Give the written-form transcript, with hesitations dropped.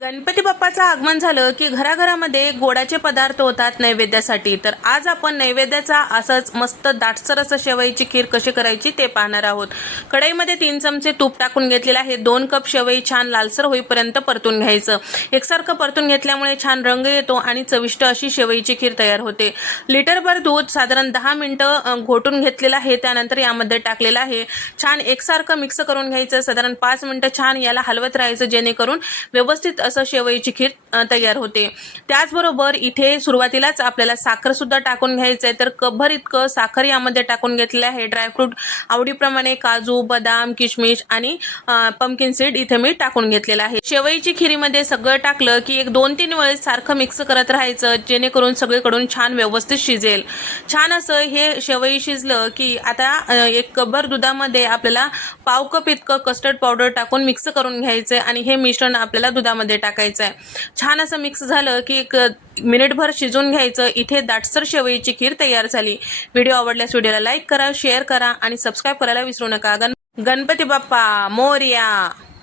गणपती बाप्पाचं आगमन झालं की घराघरामध्ये गोडाचे पदार्थ होतात नैवेद्यासाठी। तर आज आपण नैवेद्याचा असंच मस्त दाटसर असं शेवईची खीर कशी करायची ते पाहणार आहोत। कढईमध्ये 3 चमचे तूप टाकून घेतलेलं आहे। 2 कप शेवई छान लालसर होईपर्यंत परतून घ्यायचं। एकसारखं परतून घेतल्यामुळे छान रंग येतो आणि चविष्ट अशी शेवईची खीर तयार होते। लिटरभर दूध साधारण 10 मिनिटं घोटून घेतलेलं आहे। त्यानंतर यामध्ये टाकलेलं आहे। छान एकसारखं मिक्स करून घ्यायचं। साधारण 5 मिनिटं छान याला हलवत राहायचं जेणेकरून व्यवस्थित असं शेवईची खीर तयार होते। त्याचबरोबर इथे सुरुवातीलाच आपल्याला साखर सुद्धा टाकून घ्यायचं आहे। तर कपभर इतकं साखर यामध्ये टाकून घेतलेलं आहे। ड्रायफ्रूट आवडीप्रमाणे काजू, बदाम, किशमिश आणि पंपकिन सीड इथे मी टाकून घेतलेलं आहे। शेवईची खीरीमध्ये सगळं टाकलं की एक 2-3 वेळेस सारखं मिक्स करत राहायचं जेणेकरून सगळीकडून छान व्यवस्थित शिजेल। छान असं हे शेवई शिजलं की आता एक कपभर दुधामध्ये आपल्याला पाव कप इतकं कस्टर्ड पावडर टाकून मिक्स करून घ्यायचं आणि हे मिश्रण आपल्याला दुधामध्ये टाकायचं आहे। छान असं मिक्स झालं की एक मिनिटभर शिजून घ्यायचं। इथे दाटसर शेवईची खीर तयार झाली। व्हिडिओ आवडल्यास व्हिडिओला लाईक करा, शेअर करा आणि सबस्क्राईब करायला विसरू नका। गणपती बाप्पा मोरया।